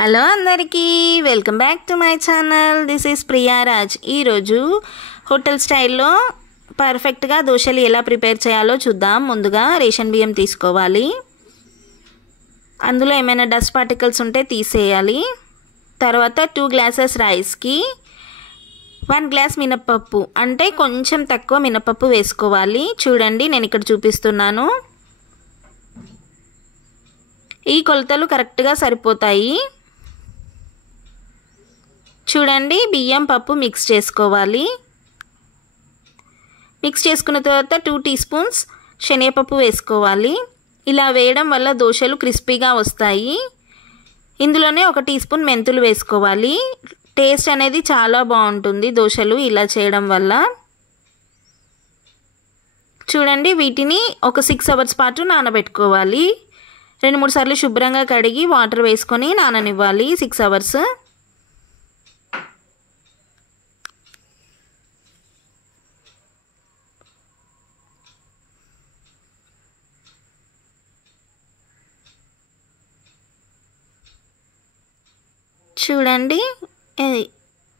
Hello అందరికీ welcome back to my channel. This is Priyaraj. ఈరోజు hotel స్టైల్లో పర్ఫెక్ట్గా దోశలు ఎలా ప్రిపేర్ చేయాలో చూద్దాం. ముందుగా రేషన్ బియ్యం తీసుకోవాలి. అందులో ఏమైనా డస్ట్ పార్టికల్స్ ఉంటే తీసేయాలి. తర్వాత 2 గ్లాసెస్ రైస్కి 1 గ్లాస్ మినప్పప్పు, అంటే కొంచెం తక్కువ మినప్పప్పు వేసుకోవాలి. చూడండి, నేను ఇక్కడ చూపిస్తున్నాను. ఈ కొలతలు కరెక్ట్గా సరిపోతాయి. చూడండి, బియ్యం పప్పు మిక్స్ చేసుకోవాలి. మిక్స్ చేసుకున్న తర్వాత 2 టీ స్పూన్స్ శనగపప్పు వేసుకోవాలి. ఇలా వేయడం వల్ల దోశలు క్రిస్పీగా వస్తాయి. ఇందులోనే 1 టీ స్పూన్ మెంతులు వేసుకోవాలి. టేస్ట్ అనేది చాలా బాగుంటుంది దోశలు ఇలా చేయడం వల్ల. చూడండి, వీటిని ఒక 6 అవర్స్ పాటు నానబెట్టుకోవాలి. 2-3 సార్లు శుభ్రంగా కడిగి వాటర్ వేసుకొని నాననివ్వాలి 6 అవర్స్. చూడండి,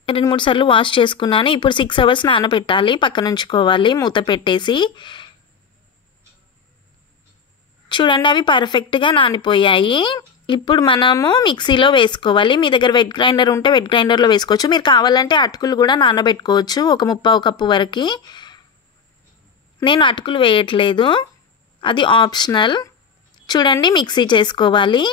2-3 సార్లు వాష్ చేసుకున్నాను. ఇప్పుడు 6 అవర్స్ నానబెట్టాలి, పక్కన ఉంచుకోవాలి మూత పెట్టేసి. చూడండి, అవి పర్ఫెక్ట్గా నానిపోయాయి. ఇప్పుడు మనము మిక్సీలో వేసుకోవాలి. మీ దగ్గర వెట్ గ్రైండర్ ఉంటే వెట్ గ్రైండర్లో వేసుకోవచ్చు. మీరు కావాలంటే అటుకులు కూడా నానబెట్టుకోవచ్చు, ఒక 1/4 కప్పు వరకు. నేను అటుకులు వేయట్లేదు, అది ఆప్షనల్. చూడండి, మిక్సీ చేసుకోవాలి.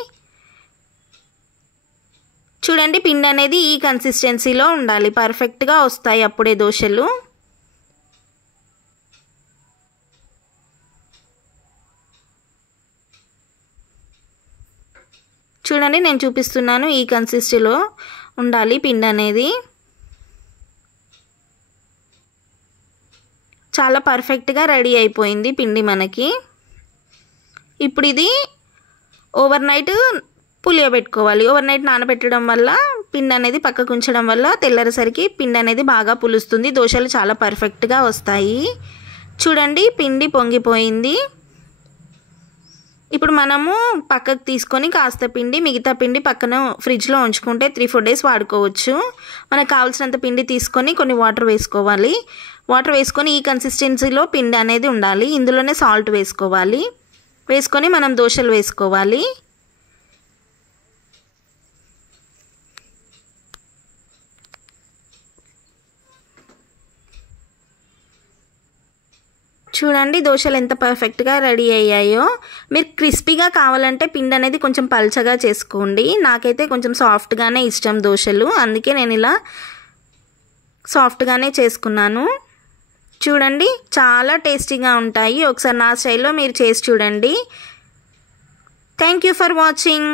చూడండి, పిండి అనేది ఈ కన్సిస్టెన్సీలో ఉండాలి, పర్ఫెక్ట్గా వస్తాయి అప్పుడే దోశలు. చూడండి, నేను చూపిస్తున్నాను, ఈ కన్సిస్టెన్సీలో ఉండాలి పిండి అనేది. చాలా పర్ఫెక్ట్గా రెడీ అయిపోయింది పిండి మనకి. ఇప్పుడు ఇది ఓవర్ నైట్ పులియబెట్టుకోవాలి. ఓవర్ నైట్ నానబెట్టడం వల్ల పిండి అనేది పక్కకు ఉంచడం వల్ల తెల్లరేసరికి పిండి అనేది బాగా పులుస్తుంది, దోశలు చాలా పర్ఫెక్ట్గా వస్తాయి. చూడండి, పిండి పొంగిపోయింది. ఇప్పుడు మనము పక్కకు తీసుకొని కాస్త పిండి, మిగతా పిండి పక్కన ఫ్రిడ్జ్లో ఉంచుకుంటే 3-4 డేస్ వాడుకోవచ్చు. మనకు కావాల్సినంత పిండి తీసుకొని కొన్ని వాటర్ వేసుకోవాలి. వాటర్ వేసుకొని ఈ కన్సిస్టెన్సీలో పిండి అనేది ఉండాలి. ఇందులోనే సాల్ట్ వేసుకోవాలి. వేసుకొని మనం దోశలు వేసుకోవాలి. చూడండి, దోశలు ఎంత పర్ఫెక్ట్గా రెడీ అయ్యాయో. మీరు క్రిస్పీగా కావాలంటే పిండి అనేది కొంచెం పల్చగా చేసుకోండి. నాకైతే కొంచెం సాఫ్ట్గానే ఇష్టం దోశలు, అందుకే నేను ఇలా సాఫ్ట్గానే చేసుకున్నాను. చూడండి, చాలా టేస్టీగా ఉంటాయి. ఒకసారి నా స్టైల్లో మీరు చేసి చూడండి. Thank you for watching.